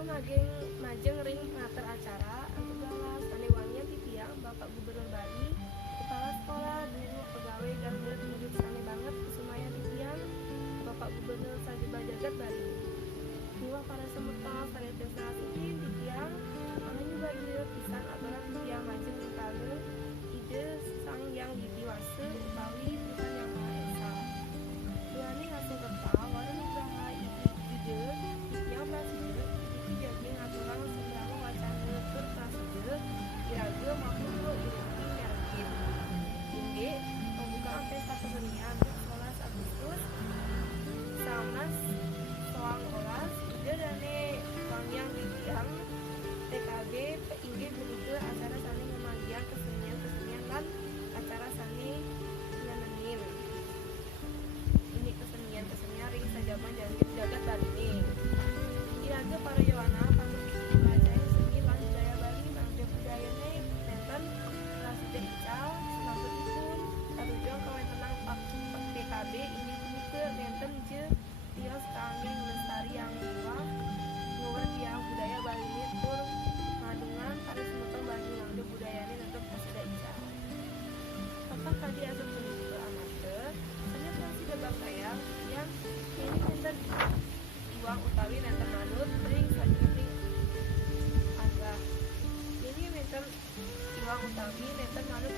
majeng ring ngatur acara anu galas ane wangian ti tiang Bapak Gubernur Bali, kepala sekolah, guru, pegawai, dan murid-murid sane banget kesumaya ti tiang Bapak Gubernur Sajeba Jagat Bali. Miwah para semeton sane destinasi ti tiang anu juga ieu pisan aturan ti tiang majeng ungkale ide Sang Yang Widiwase utawi Tuhan Yang Maha Esa. Duani hasil kerta warung usaha ide yang prasideu iki jadi ngaturan sembrang wacana keur prasideu iraga makhluk ilmu nyarkin. Tinggi pembukaan pesta kesenian 11 Agustus samas soang olas ide dane Wangyang Widiang TKB PIG berike acara sani ngemagian kesenian lan acara sani nyenengin. Ini kesenian ring sajaman jagat Bali ini. Iraga para Yowana panggung belajar seni lan budaya Bali mangke budayane nenten Prasideu Ical selanjutipun katujung kawentenang PKB ini punika nenten je tios kangge ngelestari yang luang ngeueur tiang budaya Bali ini tur ngadungan para semeton Bali mangke budayane nenten Prasideu Ical. Kakak kadi asup seni amateur hanya Prasideu Bangkayang yang ini nenten uang utawi nenten manut ring agak ini nenten uang utawi nenten manut